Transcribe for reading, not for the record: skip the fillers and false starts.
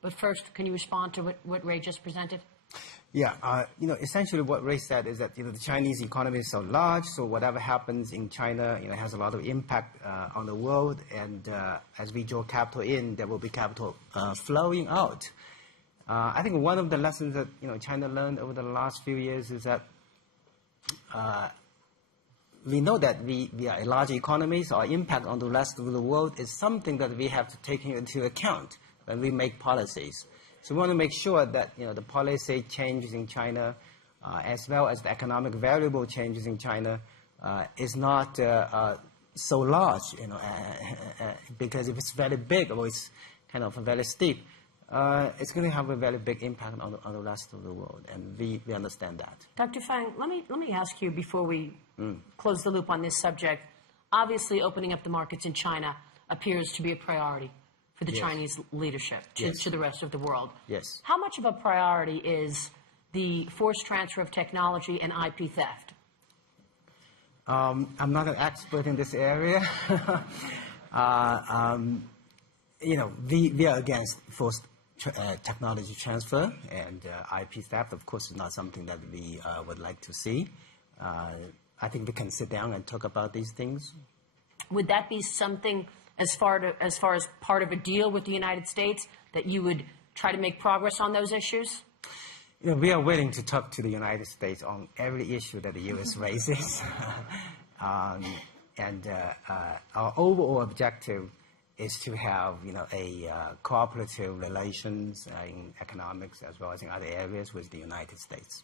But first, can you respond to what Ray just presented? Yeah, essentially what Ray said is that, the Chinese economy is so large, so whatever happens in China, has a lot of impact on the world. And as we draw capital in, there will be capital flowing out. I think one of the lessons that, China learned over the last few years is that we know that we are a large economy, so our impact on the rest of the world is something that we have to take into account when we make policies. So we want to make sure that the policy changes in China, as well as the economic variable changes in China, is not so large, because if it's very big or it's kind of very steep, it's going to have a very big impact on the rest of the world, and we understand that. Dr. Fang, let me ask you before we close the loop on this subject. Obviously, opening up the markets in China appears to be a priority for the Chinese leadership to the rest of the world. Yes. How much of a priority is the forced transfer of technology and IP theft? I'm not an expert in this area. We are against forced technology transfer, and IP theft, of course, is not something that we would like to see. I think we can sit down and talk about these things. Would that be something, as far as part of a deal with the United States, that you would try to make progress on those issues? We are willing to talk to the United States on every issue that the U.S. raises. And our overall objective is to have, a cooperative relations in economics as well as in other areas with the United States.